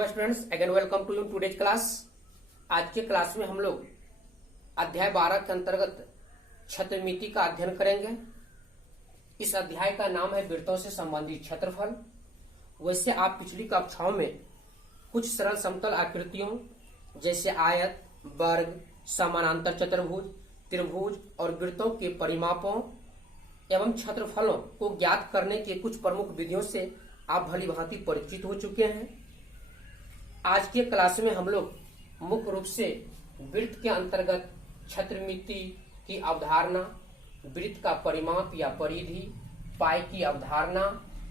Hello students, again welcome to you today's class. आज के class में हम लोग अध्याय 12 के अंतर्गत क्षेत्रमिति का अध्ययन करेंगे। इस अध्याय का नाम है वृत्तों से संबंधित क्षेत्रफल। वैसे आप पिछली कक्षाओं में कुछ सरल समतल आकृतियों जैसे आयत, वर्ग, समानांतर चतुर्भुज, त्रिभुज और वृत्तों के परिमापों एवं क्षेत्रफलों को ज्ञात करने के कुछ प्रमुख विधियों से आप भली भांति परिचित हो चुके हैं। आज के क्लास में हम लोग मुख्य रूप से वृत्त के अंतर्गत क्षेत्रमिति की अवधारणा, वृत्त का परिमाप या परिधि, पाई की अवधारणा,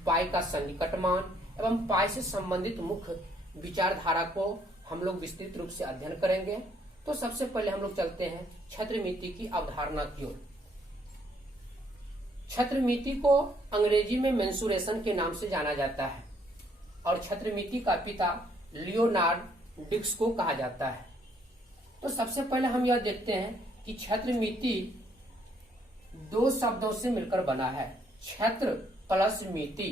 पाई का सन्निकटमान एवं पाई से संबंधित मुख्य विचारधारा को हम लोग विस्तृत रूप से अध्ययन करेंगे। तो सबसे पहले हम लोग चलते हैं क्षेत्रमिति की अवधारणा की ओर। क्षेत्रमिति को अंग्रेजी में मेंसुरेशन के नाम से जाना जाता है और क्षेत्रमिति का पिता लियोनार्ड डिक्स को कहा जाता है। तो सबसे पहले हम यह देखते हैं कि क्षेत्रमिति दो शब्दों से मिलकर बना है, क्षेत्र प्लस मिति।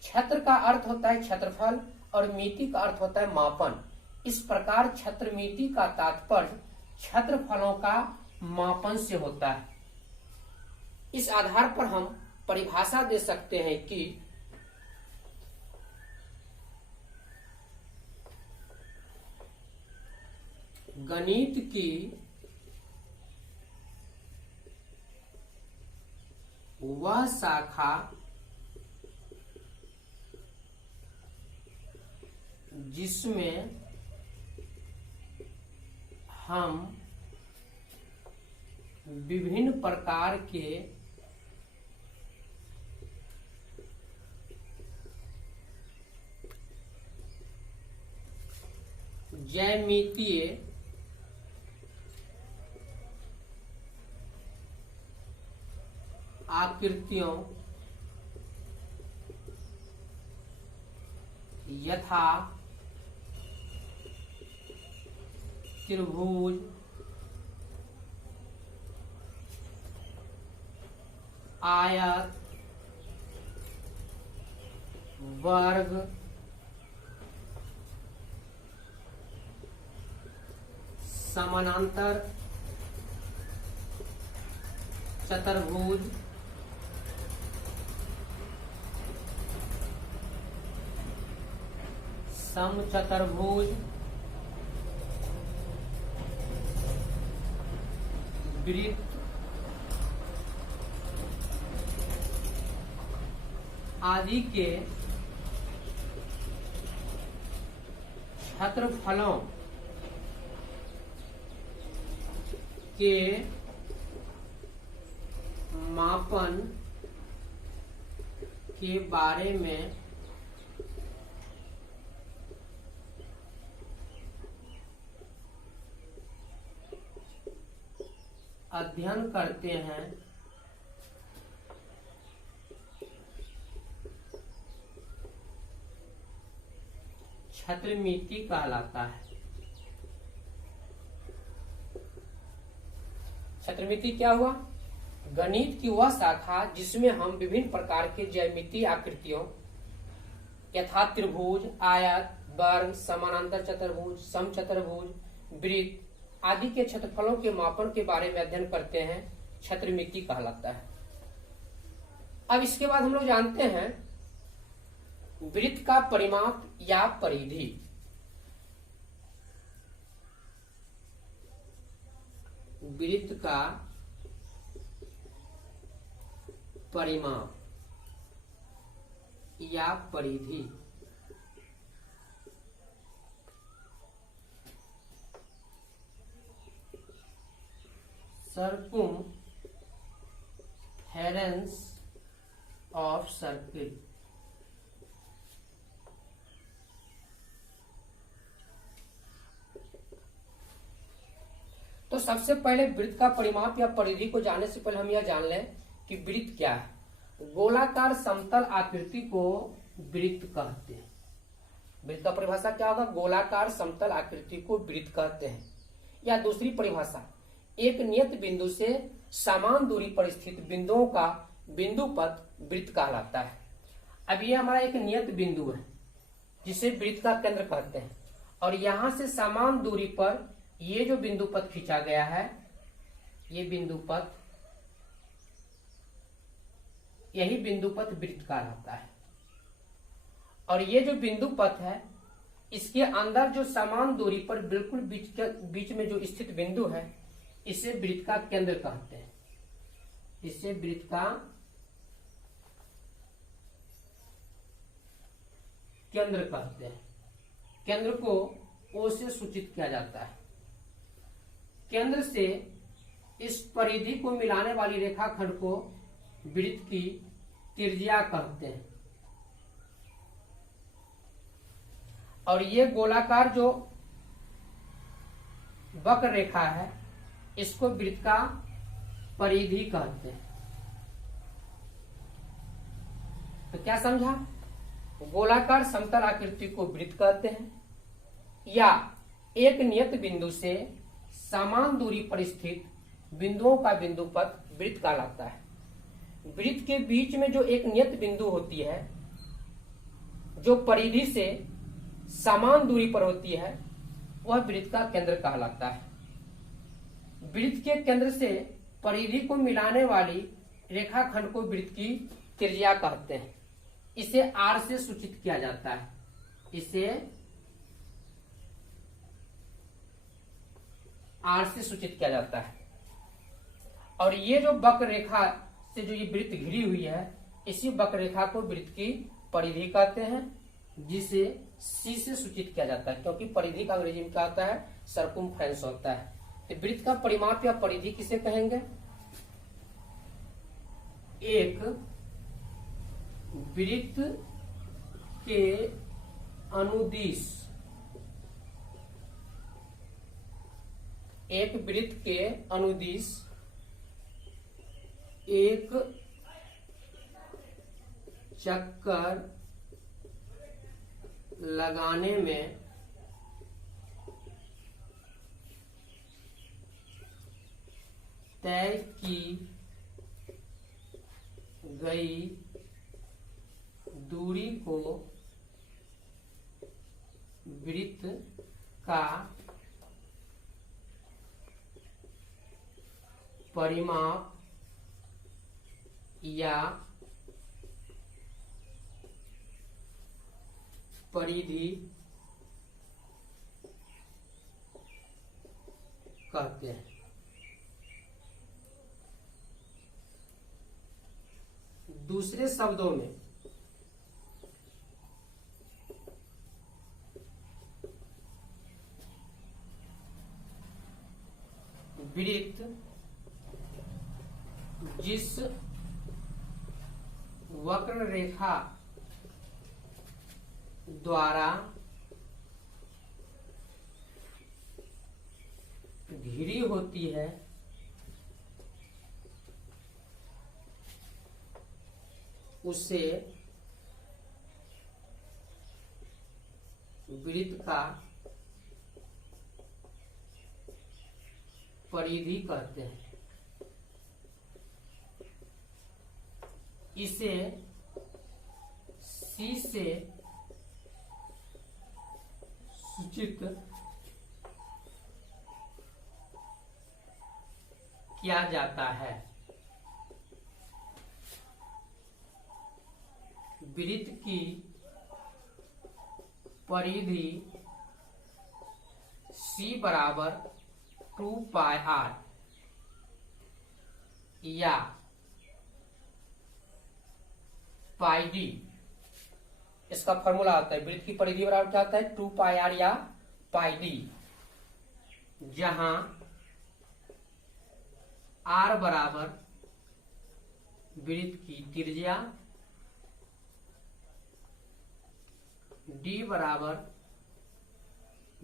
क्षेत्र का अर्थ होता है क्षेत्रफल और मिति का अर्थ होता है मापन। इस प्रकार क्षेत्रमिति का तात्पर्य क्षेत्रफलों का मापन से होता है। इस आधार पर हम परिभाषा दे सकते हैं कि गणित की वह शाखा जिसमें हम विभिन्न प्रकार के ज्यामितीय आकृतियों यथा त्रिभुज, आयत, वर्ग, समानांतर चतुर्भुज, समचतुर्भुज, वृत्त आदि के क्षेत्रफलों के मापन के बारे में अध्ययन करते हैं। क्षेत्रमिति कहलाता है। क्षेत्रमिति क्या हुआ? गणित की वह शाखा जिसमें हम विभिन्न प्रकार के ज्यामितीय आकृतियों यथा त्रिभुज, आयत, वर्ग, समानांतर चतुर्भुज, समचतुर्भुज, वृत्त आदि के क्षेत्रफलों के मापन के बारे में अध्ययन करते हैं, क्षेत्रमिति कहलाता है। अब इसके बाद हम लोग जानते हैं वृत्त का परिमाप या परिधि। वृत्त का परिमाप या परिधि circumference of circle। तो सबसे पहले वृत्त का परिमाप या परिधि को जानने से पहले हम यह जान लें कि वृत्त क्या है। गोलाकार समतल आकृति को वृत्त कहते हैं। वृत्त का परिभाषा क्या होगा? गोलाकार समतल आकृति को वृत्त कहते हैं। या दूसरी परिभाषा, एक नियत बिंदु से समान दूरी पर स्थित बिंदुओं का बिंदुपथ वृत्त कहलाता है। अब ये हमारा एक नियत बिंदु है, जिसे वृत्त का केंद्र कहते हैं। और यहां से समान दूरी पर ये जो बिंदु पथ खींचा गया है, ये बिंदु पथ, यही बिंदु पथ वृत्त कहलाता है। और ये जो बिंदु पथ है, इसके अंदर जो समान दूरी पर बिल्कुल बीच में जो स्थित बिंदु है, इसे वृत्त का केंद्र कहते हैं। इसे वृत्त का केंद्र कहते हैं। केंद्र को ओ से सूचित किया जाता है। केंद्र से इस परिधि को मिलाने वाली रेखाखंड को वृत्त की त्रिज्या कहते हैं। और ये गोलाकार जो वक्र रेखा है, इसको वृत्त का परिधि कहते हैं। तो क्या समझा? गोलाकार समतल आकृति को वृत्त कहते हैं, या एक नियत बिंदु से समान दूरी पर स्थित बिंदुओं का बिंदु पथ वृत्त कहलाता है। वृत्त के बीच में जो एक नियत बिंदु होती है, जो परिधि से समान दूरी पर होती है, वह वृत्त का केंद्र कहलाता है। वृत्त के केंद्र से परिधि को मिलाने वाली रेखाखंड को वृत्त की त्रिज्या कहते हैं। इसे आर से सूचित किया जाता है। इसे आर से सूचित किया जाता है। और ये जो वक्र रेखा से जो ये वृत्त घिरी हुई है, इसी वक्र रेखा को वृत्त की परिधि कहते हैं, जिसे सी से सूचित किया जाता है, क्योंकि परिधि का अंग्रेजी में क्या होता है? सर्कमफ्रेंस होता है। तो वृत्त का परिमाप या परिधि किसे कहेंगे? एक वृत्त के अनुदिश, एक वृत्त के अनुदिश एक चक्कर लगाने में तय की गई दूरी को वृत्त का परिमाप या परिधि कहते हैं। दूसरे शब्दों में वृत्त जिस वक्र रेखा द्वारा घिरी होती है, उसे वृत्त का परिधि कहते हैं। इसे सी से सूचित किया जाता है। वृत्त की परिधि C बराबर 2πr या πd, इसका फॉर्मूला आता है। वृत्त की परिधि बराबर क्या होता है? 2πr या πd, जहां r बराबर वृत्त की त्रिज्या, d बराबर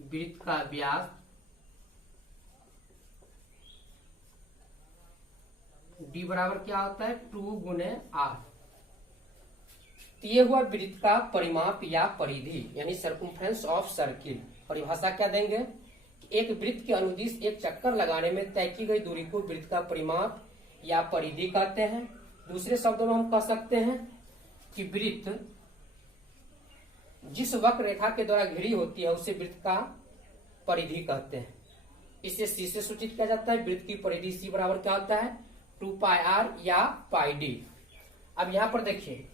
वृत्त का व्यास, d बराबर क्या होता है? 2 गुने r। ये हुआ वृत्त का परिमाप या परिधि, यानी सर्कमफ्रेंस ऑफ सर्किल। परिभाषा क्या देंगे? एक वृत्त के अनुदिश एक चक्कर लगाने में तय की गई दूरी को वृत्त का परिमाप या परिधि कहते हैं। दूसरे शब्दों में हम कह सकते हैं कि वृत्त जिस वक्र रेखा के द्वारा घिरी होती है उसे वृत्त का परिधि कहते हैं। इसे सी से सूचित किया जाता है। वृत्त की परिधि सी बराबर क्या होता है 2πr या πd। अब यहां पर देखिए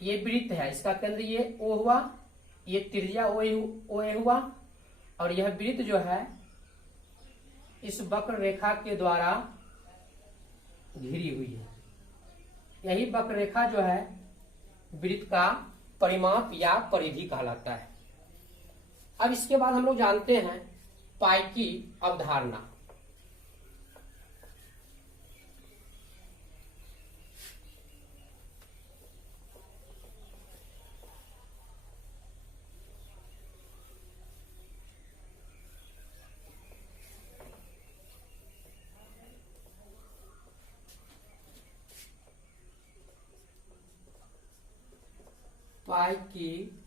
ये वृत्त है, इसका केंद्र ये O हुआ, ये त्रिज्या OA हुआ, और यह वृत्त जो है इस वक्र रेखा के द्वारा घिरी हुई है। यही वक्र रेखा जो है वृत्त का परिमाप या परिधि कहलाता है। अब इसके बाद हम लोग जानते हैं पाई की अवधारणा। पाई की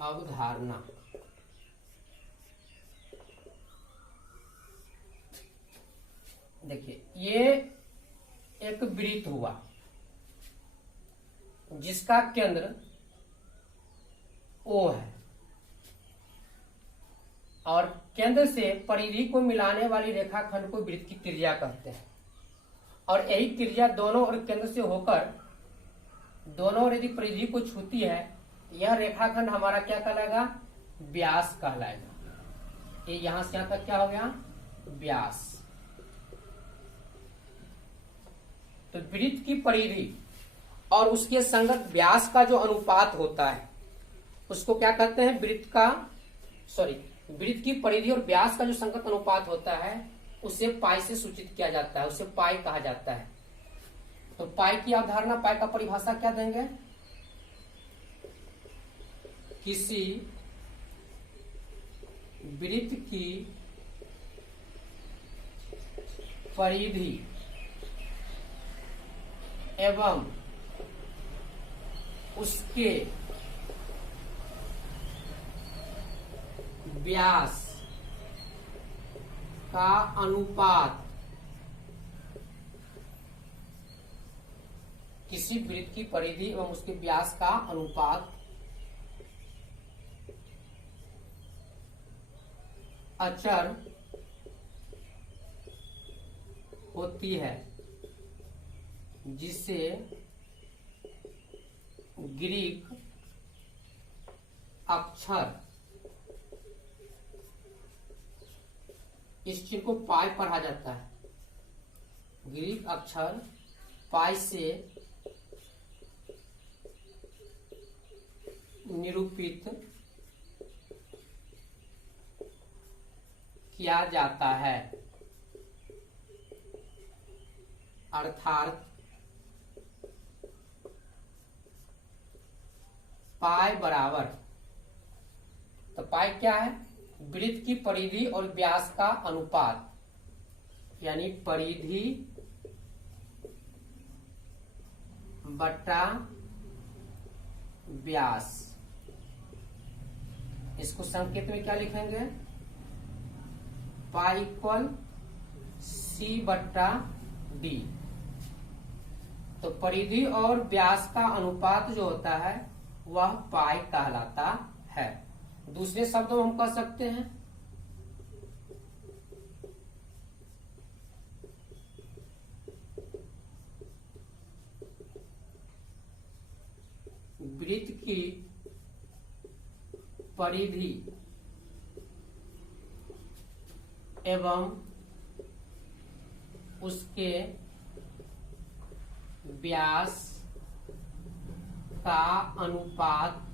अवधारणा। देखिए ये एक वृत्त हुआ जिसका केंद्र O है और केंद्र से परिधि को मिलाने वाली रेखाखंड को वृत्त की त्रिज्या कहते हैं। और यही त्रिज्या दोनों ओर केंद्र से होकर दोनों ओर यदि परिधि को छूती है, यह रेखाखंड हमारा क्या कहलाएगा व्यास कहलाएगा। ये यहां से यहां तक क्या हो गया व्यास। तो वृत्त की परिधि और उसके संगत व्यास का जो अनुपात होता है उसको क्या कहते हैं वृत्त की परिधि और व्यास का जो संगत अनुपात होता है उसे पाई से सूचित किया जाता है, उसे पाई कहा जाता है। तो पाई की अवधारणा, पाई का परिभाषा क्या देंगे, किसी वृत्त की परिधि एवं उसके व्यास का अनुपात किसी वृत्त की परिधि एवं उसके व्यास का अनुपात अचर होती है जिसे ग्रीक अक्षर, इस चिन्ह को पाई पढ़ा जाता है, ग्रीक अक्षर पाई से निरूपित किया जाता है। अर्थात पाई बराबर, तो पाई क्या है वृत्त की परिधि और व्यास का अनुपात, यानी परिधि बटा व्यास। इसको संकेत में क्या लिखेंगे पाई इक्वल सी बट्टा डी। तो परिधि और व्यास का अनुपात जो होता है वह पाई कहलाता है। दूसरे शब्दों में हम कह सकते हैं वृत्त की परिधि एवं उसके व्यास का अनुपात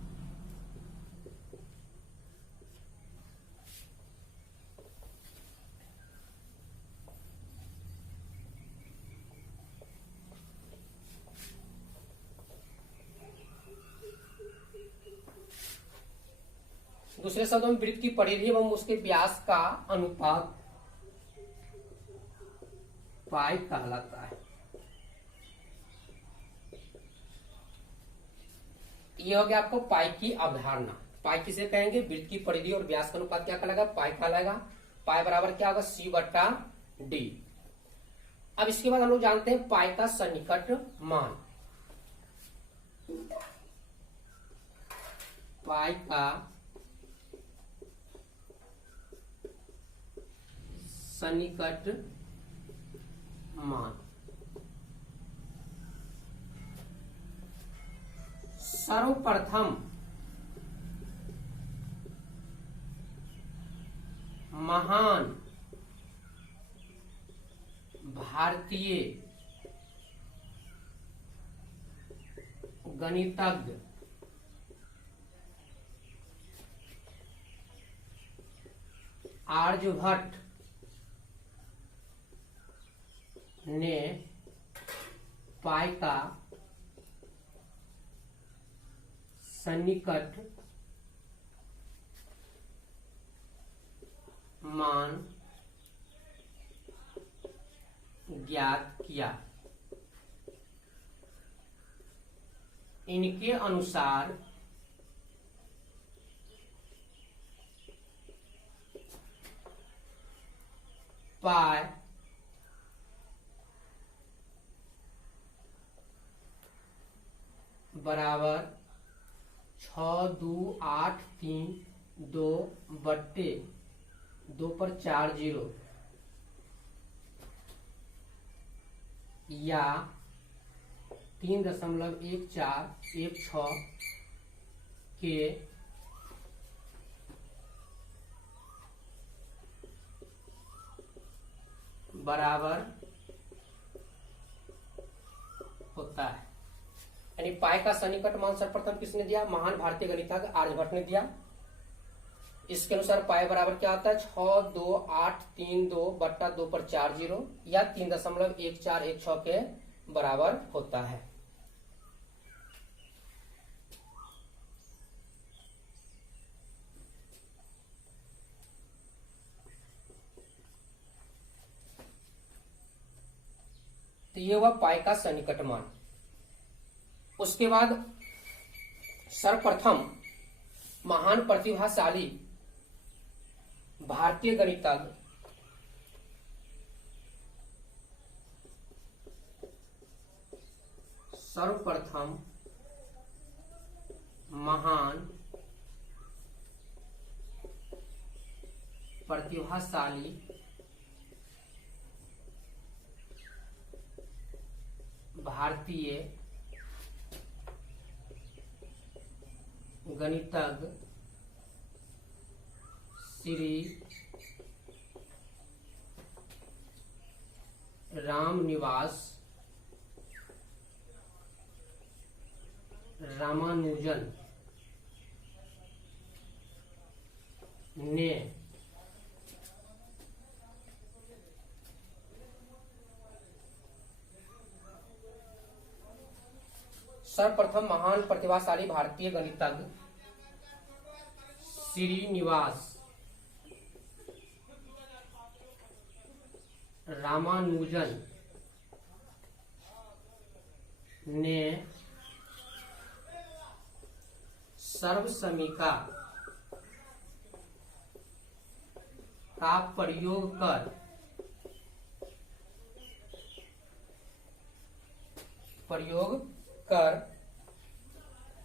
दूसरे शब्दों में वृत्त की परिधि एवं उसके व्यास का अनुपात पाई कहलाता है। ये हो गया आपको पाई की अवधारणा। पाई किसे कहेंगे वृत्त की परिधि और व्यास का अनुपात क्या कहलाएगा पाई कहलाएगा। पाई बराबर क्या होगा सी बट्टा डी। अब इसके बाद हम लोग जानते हैं पाई का सन्निकट मान। पाई का सन्निकट मान। सर्वप्रथम महान भारतीय गणितज्ञ आर्यभट्ट ने पाई का सन्निकट मान ज्ञात किया। इनके अनुसार पाई बराबर 62832/2/4 या 3.1416 के बराबर होता है। यानी पाई का सन्निकट मान सर्वप्रथम किसने दिया? महान भारतीय गणितज्ञ आर्यभट्ट ने दिया। इसके अनुसार पाई बराबर क्या होता है? 62832/2/4 या 3.1416 के बराबर होता है। तो ये हुआ पाई का सन्निकट मान। उसके बाद सर्वप्रथम महान प्रतिभाशाली भारतीय गणितज्ञ सर्वप्रथम महान प्रतिभाशाली भारतीय गणितज्ञ श्री रामनिवास रामानुजन ने सर्वप्रथम महान प्रतिभाशाली भारतीय गणितज्ञ श्रीनिवास रामानुजन ने सर्वसमीका का प्रयोग कर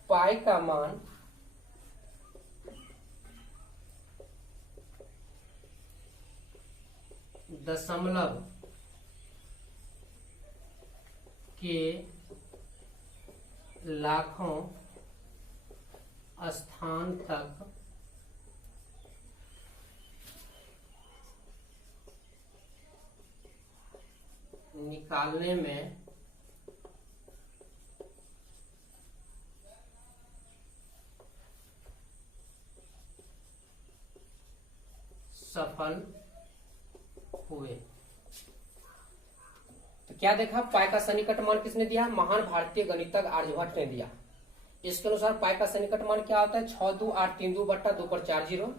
पाई का मान दशमलव के लाखों स्थान तक निकालने में सफल हुए। तो क्या देखा? पाई का सन्निकट मान किसने दिया? महान भारतीय गणितज्ञ आर्यभट्ट ने दिया। इसके अनुसार पाई का सन्निकट मान क्या होता है? 62832/2/4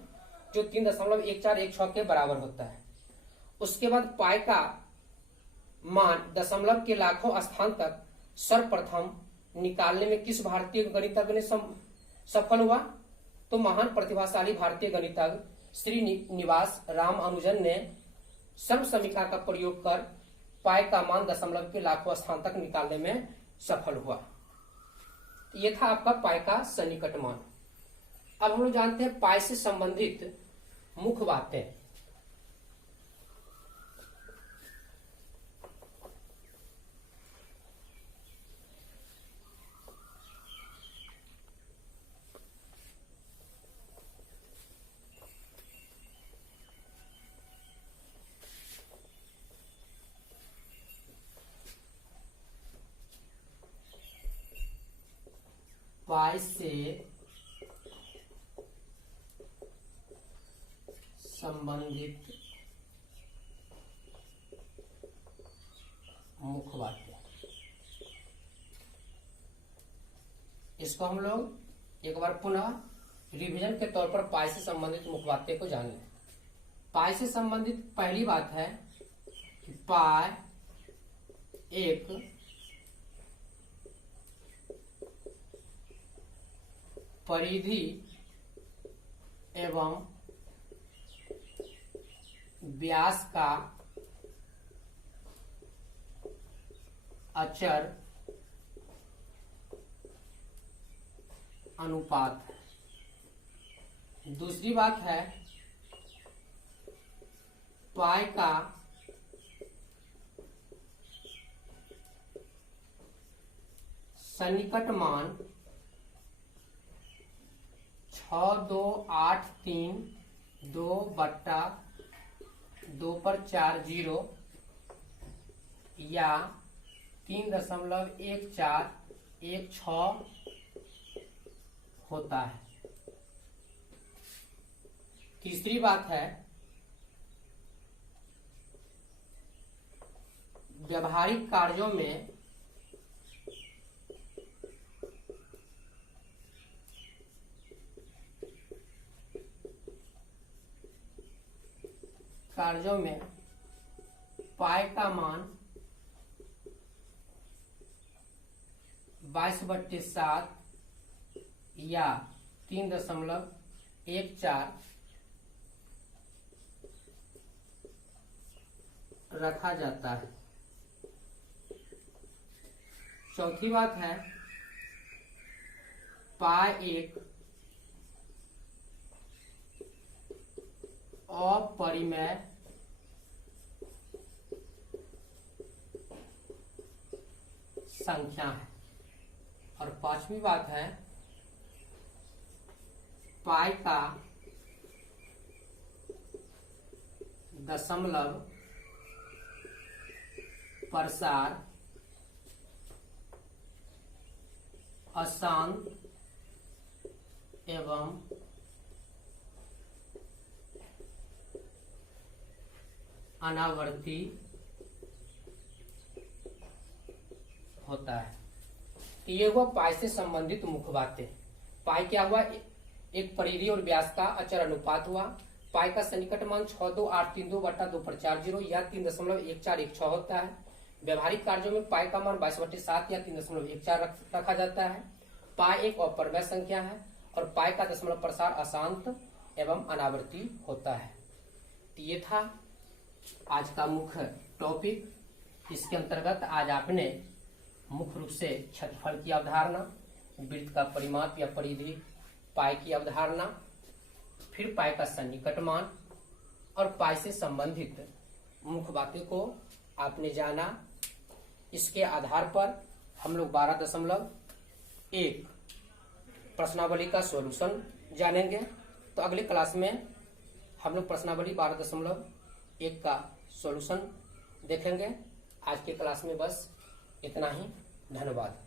जो 3.1416 के बराबर होता है। उसके बाद पाई का मान दशमलव के लाखों स्थान तक सर्वप्रथम निकालने में किस भारतीय गणितज्ञ ने सफल हुआ? तो महान प्रतिभाशाली भारतीय गणितज्ञ श्रीनिवास रामानुजन ने सर्वसमीका का प्रयोग कर पाई का मान दशमलव के लाखों स्थान तक निकालने में सफल हुआ। यह था आपका पाई का सन्निकट मान। अब हम लोग जानते हैं पाई से संबंधित मुख्य बातें। पाई से संबंधित मुख्य बातें, इसको हम लोग एक बार पुनः रिवीजन के तौर पर पाई से संबंधित मुख्य बातें को जान लें। पाई से संबंधित पहली बात है कि पाई एक परिधि एवं व्यास का अचर अनुपात है। दूसरी बात है पाई का सन्निकट मान 62832/2/4 या 3.1416 होता है। तीसरी बात है व्यावहारिक कार्यों में पाई का मान 22/7 या 3.14 रखा जाता है। चौथी बात है पाई एक अपरिमेय संख्या है। और पांचवी बात है पाई का दशमलव प्रसार अशांत एवं अनावर्ती होता है। ये हुआ पाई से संबंधित मुख्य बातें। पाई क्या हुआ? एक परिधि और व्यास का अचर अनुपात हुआ। पाई का सन्निकट मान 62832/2/4 या 3.1416 होता है। व्यवहारिक कार्यों में पाई का मान 22/7 या 3.14 रखा जाता है। पाई एक अपरिमेय संख्या है और पाई का दशमलव प्रसार अशांत एवं अनावर्ती होता है। तो ये था आज का मुख्य टॉपिक। इसके अंतर्गत आज आपने मुख्य रूप से क्षेत्रफल की अवधारणा, वृत्त का परिमाप या परिधि, पाई की अवधारणा, फिर पाई का सन्निकट मान और पाई से संबंधित मुख्य बातें को आपने जाना। इसके आधार पर हम लोग 12.1 प्रश्नावली का सॉल्यूशन जानेंगे। तो अगले क्लास में हम लोग प्रश्नावली 12.1 का सॉल्यूशन देखेंगे। आज के क्लास में बस इतना ही। धन्यवाद।